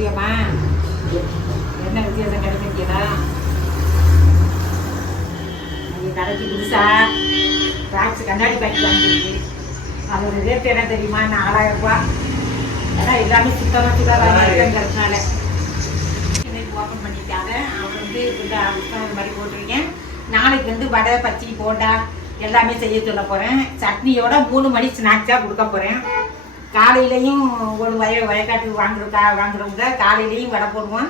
கௌரியம்மா என்ன வித்தியாசம் கிடைக்கிறா? கடைக்கு புதுசா ட்ராக்ஸ் கண்ணாடி பாக்கி வாங்கிருக்கு. அதோட ரேட் என்ன தெரியுமா? 4000 ரூபா. ஏன்னா எல்லாமே சுத்தமாக சுகாதாரமாக இருக்கிறதுனால ஓப்பன் பண்ணிட்டாங்க. அவர் வந்து புத்தகம் மாதிரி போட்டிருக்கேன். நாளைக்கு வந்து வடை பச்சடி போண்டா எல்லாமே செய்ய சொல்ல போகிறேன். சட்னியோட 3 மணி ஸ்நாக்ஸாக கொடுக்க போகிறேன். காலையிலையும் ஒரு வயக்காட்டு வாங்குறவங்க காலையிலையும் வடை போடுவோம்.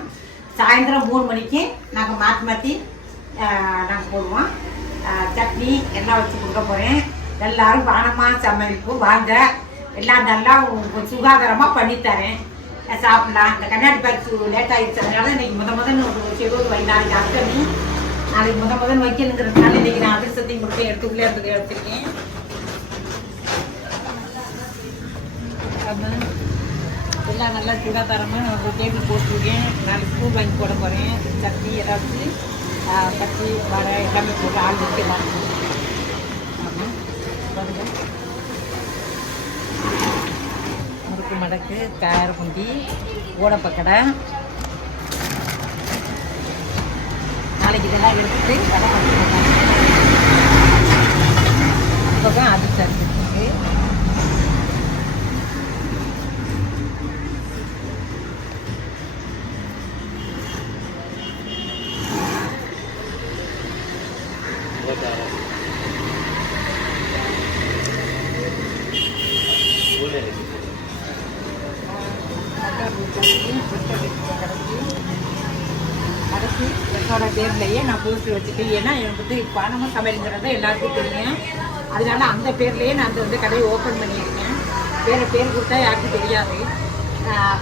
சாயந்தரம் 3 மணிக்கு நாங்கள் மாற்றி நாங்கள் போடுவோம். சட்னி எல்லாம் வச்சு கொடுக்க போகிறேன். எல்லோரும் பானமாக சமையலுக்கு வாங்க. எல்லாம் நல்லா சுகாதாரமாக பண்ணித்தரேன். சாப்பிட்லாம். இந்த கண்ணாடி பேக் லேட் ஆகிடுச்சதுனால இன்றைக்கி முதன்னு ஒரு நாளைக்கு அர்த்தமி நாளைக்கு முதன்னு வைக்கணுங்கிறதுனால இன்றைக்கி நான் அதிர்ஷ்டத்தையும் கொடுத்து எடுத்துக்குள்ளே எடுத்துருக்கேன். எல்லாம் நல்லா சுகாதாரமாக நான் ஒரு டேபிள் போட்டுருக்கேன். நாளைக்கு ஸ்கூல் வாங்கி போட போகிறேன். சட்னி ஏதாச்சும் பச்சி வடை எல்லாமே போட்டு ஆள் வைக்கலாம். ஆமாம் பாருங்கள். முறுக்கு மடக்கு காரக்குண்டி ஓடப்பக்கடை நாளைக்கு இதெல்லாம் எடுத்துட்டு வடை பண்ணி போட்டாங்க. இப்போ அது சர்க்கு அரைச்சி என்னோட பேர்லையே நான் போஸ்ட் வச்சுட்டு, ஏன்னா எனக்கு வந்து பணமும் சமையலுங்கிறத எல்லாருக்கும் தெரியும். அதனால அந்த பேர்லேயே நான் வந்து கடையை ஓப்பன் பண்ணியிருக்கேன். பேர் கொடுத்தா யாருக்கும் தெரியாது.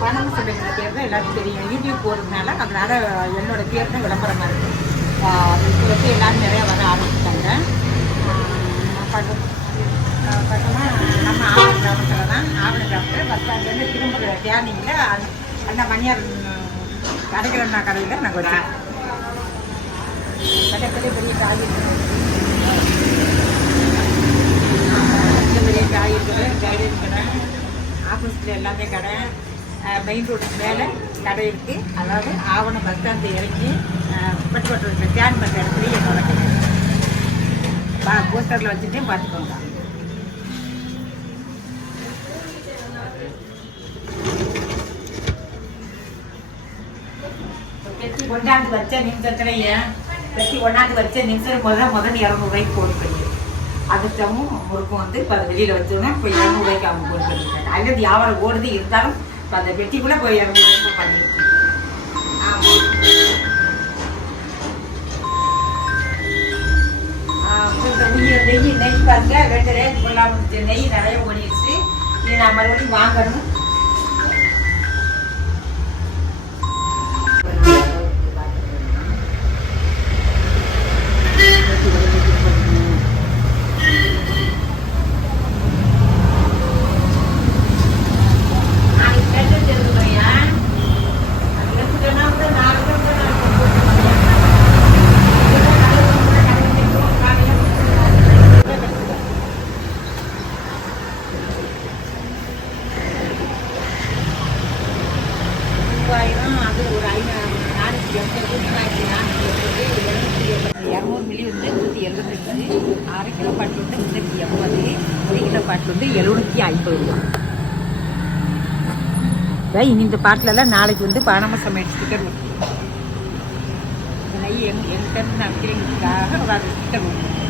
பணமும் சமையலுங்கிற பேர் தான் எல்லாருக்கும் தெரியும். யூடியூப் போடுறதுனால அதனால் என்னோட பேர் தான் விளம்பரமாக இருக்குது. இப்போ வந்து எல்லோரும் நிறையா வர ஆரம்பிச்சிட்டாங்க. பார்த்தோம்னா நம்ம ஆவண கிராமத்தில் தான் ஆவண கிராமத்தில் பஸ் ஸ்டாண்ட்லேருந்து திரும்ப டேர்னிங்கில் அந்த மணியார் கடைக்கிறண்ணா கடையில் நாங்கள் வச்சோம். பெரிய பெரிய காய்கறி பெரிய காய்கறி கடை ஆஃபீஸில் எல்லாமே கடை. மெயின் ரோடுக்கு மேலே கடை இருக்குது. அதாவது ஆவணம் பஸ் ஸ்டாண்டு இறங்கி பட்டு ஸ்டாண்ட் பண்ணுற இடத்துல என்னோட கடை போஸ்டரில் வச்சுட்டு பார்த்துக்கோங்க. பெட்டி கொண்டாந்து வச்ச நிமிஷத்துலையே முதல் 200 ரூபாய்க்கு போட்டு பண்ணி அதிர்ஷ்டமும் முறுக்கும் வந்து இப்போ அதை வெளியில் வச்சோன்னா இப்போ 200 ரூபாய்க்கு அவங்க போட்டு பண்ணிட்டாங்க. அல்லது வியாபாரம் ஓடுது இருந்தாலும் இப்போ அந்த பெட்டிக்குள்ளே போய் 200 ரூபாய்க்கு பண்ணியிருக்கேன். நெய் பாருங்க 2 ரேட் கொள்ளாமல் இருந்துச்சு. நெய் நிறைய ஓடிடுச்சு. இது நான் மறுபடியும் வாங்கணும். அது ஒரு 200 மில்லி வந்து 175, 6 கிலோ பாட்டு வந்து 380, 1 கிலோ பாட்டு வந்து 750 ரூபா. இனி இந்த பாட்டிலெல்லாம் நாளைக்கு வந்து பணம சமையல் ஸ்டிக்கர் கொடுக்கும். நெய் எங்கிட்ட நான் வைக்கிறீங்களுக்காக ஒரு 6 ஸ்டிக்கர் கொடுக்கும்.